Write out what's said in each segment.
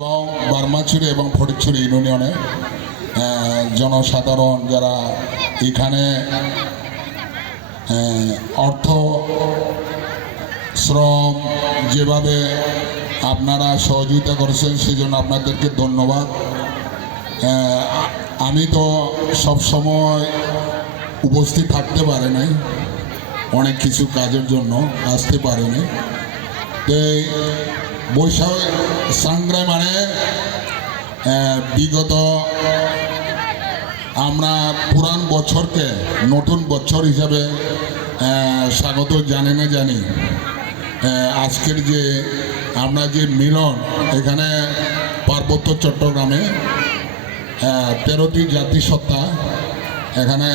এবং বার্মাছড়ি এবং ফটিকছড়ি ইউনিয়নে জনসাধারণ যারা এখানে অর্থ শ্রম যেভাবে আপনারা সহযোগিতা করেছেন সেই জন্য আপনাদেরকে ধন্যবাদ। আমি তো সব সময় উপস্থিত থাকতে পারি নাই, অনেক কিছু কাজের জন্য আসতে পারিনি। তাই বৈশাখ সংগ্রাম মানে বিগত আমরা পুরান বছরকে নতুন বছর হিসাবে স্বাগত জানি। আজকের যে আমরা যে মিলন এখানে পার্বত্য চট্টগ্রামে 13টি জাতিসত্তা, এখানে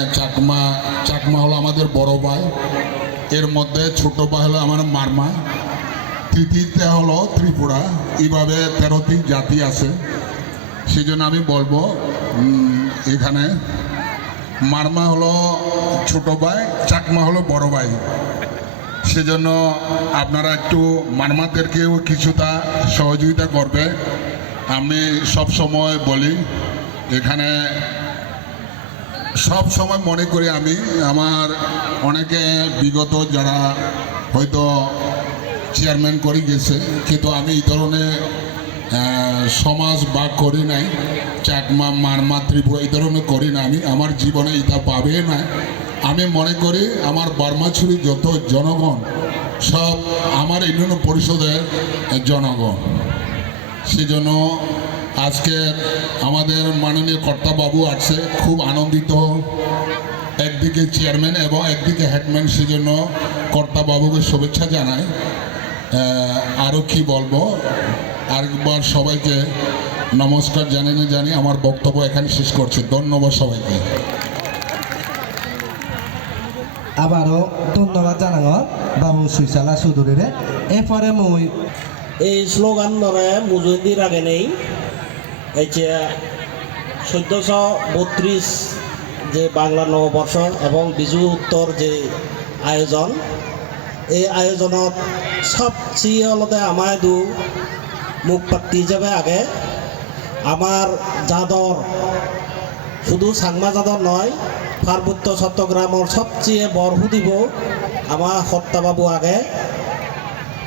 চাকমা হলো আমাদের বড় ভাই, এর মধ্যে ছোট ভাই হলো আমার মারমা, তৃতীয়তে হলো ত্রিপুরা, এইভাবে 13টি জাতি আছে। সেই জন্য আমি বলবো এখানে মারমা হলো ছোট ভাই, চাকমা হলো বড় ভাই। সেজন্য আপনারা একটু মারমাদেরকেও কিছুটা সহযোগিতা করবে। আমি সব সময় বলি, এখানে সব সময় মনে করি আমি আমার অনেকে বিগত যারা হয়তো চেয়ারম্যান করে গেছে, কিন্তু আমি এই ধরনের সমাজ বা করি নাই, চাকমা মারমা ত্রিপুরা এই ধরনের করি না। আমি আমার জীবনে এটা পাবে না। আমি মনে করি আমার বার্মাছড়ি যত জনগণ সব আমার ইউনিয়ন পরিষদের জনগণ। সেজন্য আজকে আমাদের মাননীয় কর্তাবাবু আছে, খুব আনন্দিত, একদিকে চেয়ারম্যান এবং একদিকে হেডম্যান। সেজন্য কর্তাবাবুকে শুভেচ্ছা জানাই। আরও কি বলবো, আরেকবার সবাইকে নমস্কার জানি আমার বক্তব্য এখানে শেষ করছি। ধন্যবাদ সবাইকে। আবারও ধন্যবাদ জানাঙ বাবু সুইসালা চৌধুরীরে। এরপরে মই এই স্লোগান ধরে মুজুদির আগে নেই এই যে 1432 যে বাংলা নববর্ষ এবং বিজু উত্তর যে আয়োজন, এই আয়োজনত সবচেয়ে অলতে আমায় মুখ পাত্তি হিসাবে আগে আমার যাদর, শুধু সাংমা যাদর নয়, পার্বত্য চট্টগ্রামের সবচেয়ে বড় দিব আমার হত্যাবাবু আগে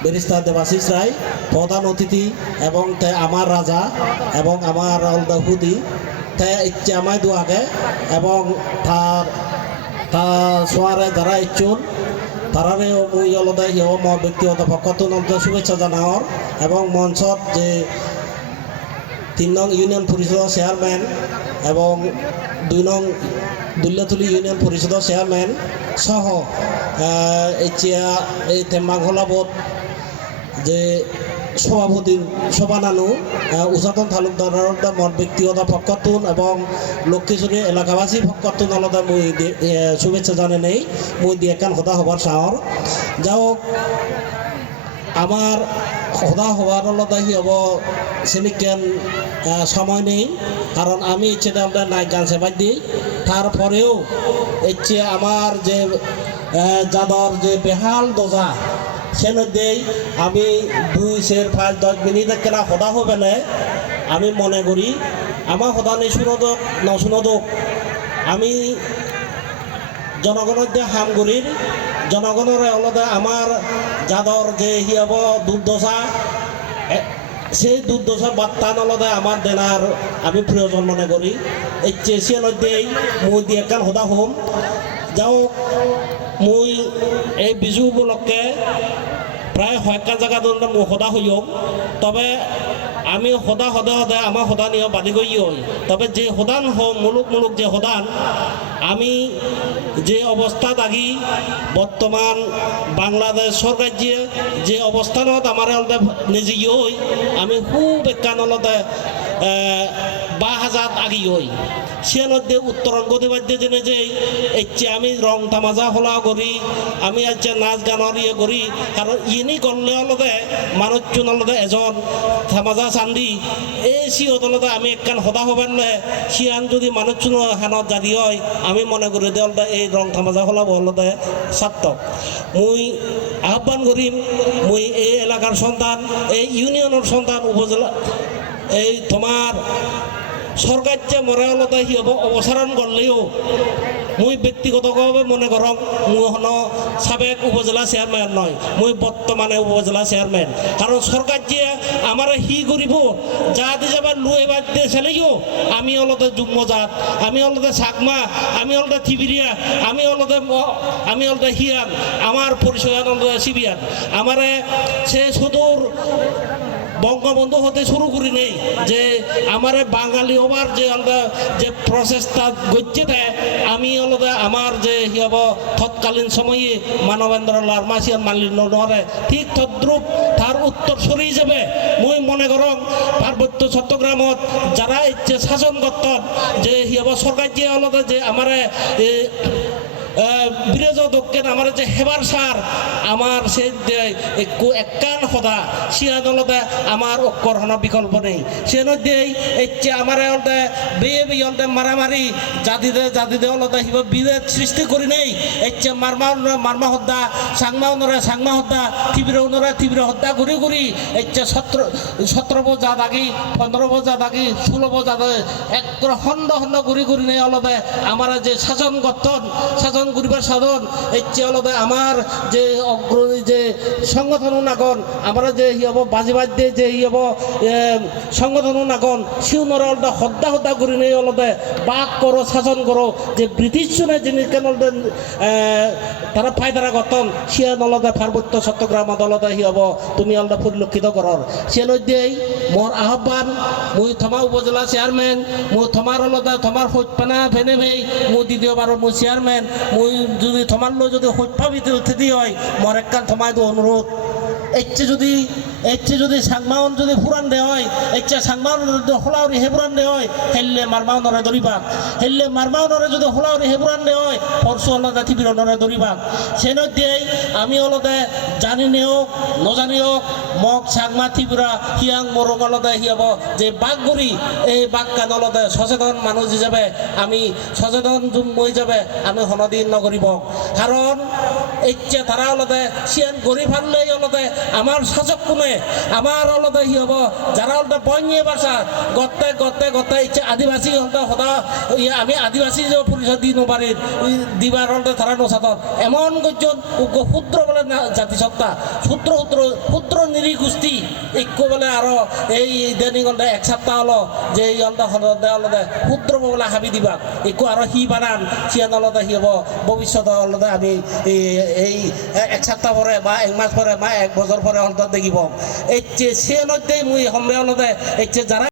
ব্যারিস্টার দেবাশিস রায় প্রধান অতিথি, এবং আমার রাজা এবং আমার হুদি ইচ্ছে আমায় আগে, এবং তার সোয়ারে যারা ইচ্ছুন তারারে মুই অলদায় হিও ম ব্যক্তিগত পক্ষত শুভেচ্ছা জানাওয়ার, এবং মঞ্চত যে 3 নং ইউনিয়ন পরিষদের চেয়ারম্যান এবং 2 নং দুল্লাতুলি ইউনিয়ন পরিষদের চেয়ারম্যান সহ এতিয়া এই তেম্বাংহলাবত যে সভাপতি সভানানু উচাতন তালুকদারের মন ব্যক্তিগত পক্ষতুন এবং লক্ষ্মীচুরি এলাকাবাসী পক্ষতুন আলাদা মই শুভেচ্ছা জানে নেই মই দিয়ে কান সদা হবার চাওয়ার যাও আমার সদা হবার আলাদা হি হব সেনিকেন সময় নেই, কারণ আমি ইচ্ছে নাই গান সেবাই দিই। তারপরেও ইচ্ছে আমার যে যাদর যে বেহাল দজা সেনদেই আমি 2-5-10 মিনিট কেনা সদা হবে না। আমি মনে করি আমার সদা নিশুনদক নশুনদক আমি জনগণের যে হামগুড়ির জনগণের আলাদা আমার যাদর যে হিয়াব দুর্দশা, সেই দুর্দশা বার্তান আলাদা আমার দেনার আমি প্রয়োজন মনে করি। এই চেষিয়ানদেই মই দিয়ে কান সদা হোম যাও মই এই বিজু উপলক্ষে প্রায় কয়েকটা জায়গা ধরনের মই সদা হইম, তবে আমি সদা আমার সদান ইয়ে বাদি গই হই, তবে যে সদান মুলুক যে সদান আমি যে অবস্থা আগি বর্তমান বাংলাদেশ সরকার যে অবস্থানত আমার নিজে হই আমি খুব একান অলতে 12,000 আগি হই সেনদে উত্তরঙ্গ দেবাদ্যে জেনে যে ইচ্ছে আমি রং তামাজা হলা করি, আমি আজকে নাচ গানের ইয়ে করি, কারণ ইনি করলে আলাদা মানুষজন আলাদা এজন তামাজা চান্দি এই সিহত আলাদা আমি একখান সদা হবার সিয়ান যদি মানুষজন হানত জারি হয় আমি মনে করি দে আলাদা এই রং তামাজা হলা আলাদা সার্থক। মুই আহ্বান করিম মুই এই এলাকার সন্তান, এই ইউনিয়নের সন্তান, উপজেলা এই তোমার সরকার যে মরে হলতে সি অবসারণ করলেও মুই ব্যক্তিগতভাবে মনে করম মুই হন সাবেক উপজেলা চেয়ারম্যান নয়, মুই বর্তমানে উপজেলা চেয়ারম্যান। কারণ সরকার যে আমার হি করিব জাত হিসাবে লুয়ে বাদ দিয়ে চালিও, আমি অলতে যুগ্ম জাত, আমি অলতে চাকমা, আমি অলতে থিবিরিয়া, আমি অলতে হিয়ান, আমার পরিচয় অলতে সিবিয়ান। আমারে সে সুদূর বঙ্গবন্ধু হতে শুরু করি নেই যে আমার বাঙালি হবার যে প্রচেষ্টা গজ্জে দেয়, আমি অলদে আমার যে হিয়াব তৎকালীন সময়ে মানবেন্দ্র লাল মাসিয়ান মানলি নরে ঠিক তদ্রুপ তার উত্তর সরি যাবে। মুই মনে করম পার্বত্য চট্টগ্রামত যারা ইচ্ছে শাসন করতেন যে হিয়াব সরকার যে অলদে যে আমার বিরোধ দক্ষিণ আমার যে হেবার সার আমার সে একান সদা সিয়ানলতে আমার অক্ষর হন বিকল্প নেই। সে নদীই এচ্ছে আমার অলতে বেয়ে বেয়ে অলতে মারামারি জাতিদে অলতে হিব বিভেদ সৃষ্টি করি নেই। এচ্ছে মারমা হত্যা, সাংমা হত্যা, তীব্র হত্যা ঘুরি এচ্ছে 17 বজা দাগি 15 বজা দাগি 16 বজা এক খণ্ড ঘুরি নেই অলতে আমার যে শাসন গঠন শাসন করিবার সাধন এচ্ছে অলতে আমার যে অগ্রণী যে সংগঠন নাগন আমরা যে হিয়াব বাজিবাদ দিয়ে যে হিয়াব সংগঠন নাগন সিউনরা অলতে হত্যা করি নেই অলতে বাক করো শাসন করো যে ব্রিটিশ জনে জিনিস কেন তারা ফায়দারা গঠন সিয়া নলতে পার্বত্য চট্টগ্রাম দলতে হিয়াব তুমি অলতে পরিলক্ষিত করর। সে নদীই মোর আহ্বান মুই থমা উপজেলা চেয়ারম্যান, মুই থমার অলতে থমার হইপানা ফেনে ভেই মুই দ্বিতীয়বার মুই চেয়ারম্যান, মুই যদি থমার যদি হইপা ভিতরে উঠে দিয়ে হয় মোর একখান থমাই দো অনুরোধ এচ্ছে যদি সাংমাউন যদি ফুরান দেওয়া হয় এচ্ছে সাংমাউন হোলাউরি হেবুরান দেওয়া হয় হেললে মারমাউনরে দরিবাক, হেললে মারমাউনরে যদি হোলাউরি হেবুরান দেওয়া হয় পরশু অলতে থিবিরনরে দরিবাক। সে নদীই আমি অলতে জানি নেওক নজানি হোক মগ সাংমা থিবিরা হিয়াং মরুক অলতে হিয়াব যে বাঘগুড়ি এই বাঘকান অলতে সচেতন মানুষ হিসাবে আমি সচেতন মই যাবে আমি হনদিন নগরিব। কারণ ইচ্ছে তারা অলতে সিয়ান গরিব হারলেই অলতে আমার শাসক কোনে আমার অলতে হি হব যারা অলতে বন্যে ভাষা গতে ইচ্ছে আদিবাসী হলতে সদা আমি আদিবাসী যে পরিচয় দি নপারি দিবার হলতে তারা নসাতন এমন গজন ক্ষুদ্র বলে জাতিসত্তা ক্ষুদ্র নিরীগোষ্ঠী একো বলে আরো এই দেনিক অলতে এক সপ্তাহ হলো যে এই অলতে হলতে অলতে ক্ষুদ্র বলে হাবি দিবা একো আরো হি বানান সিয়ান অলতে হি হব ভবিষ্যৎ অলতে আমি এই এক সপ্তাহ পরে বা এক মাস পরে বা এক বছর পরে অলতে দেখিব। এই সে নদী মুই সম্মেলনতে যারা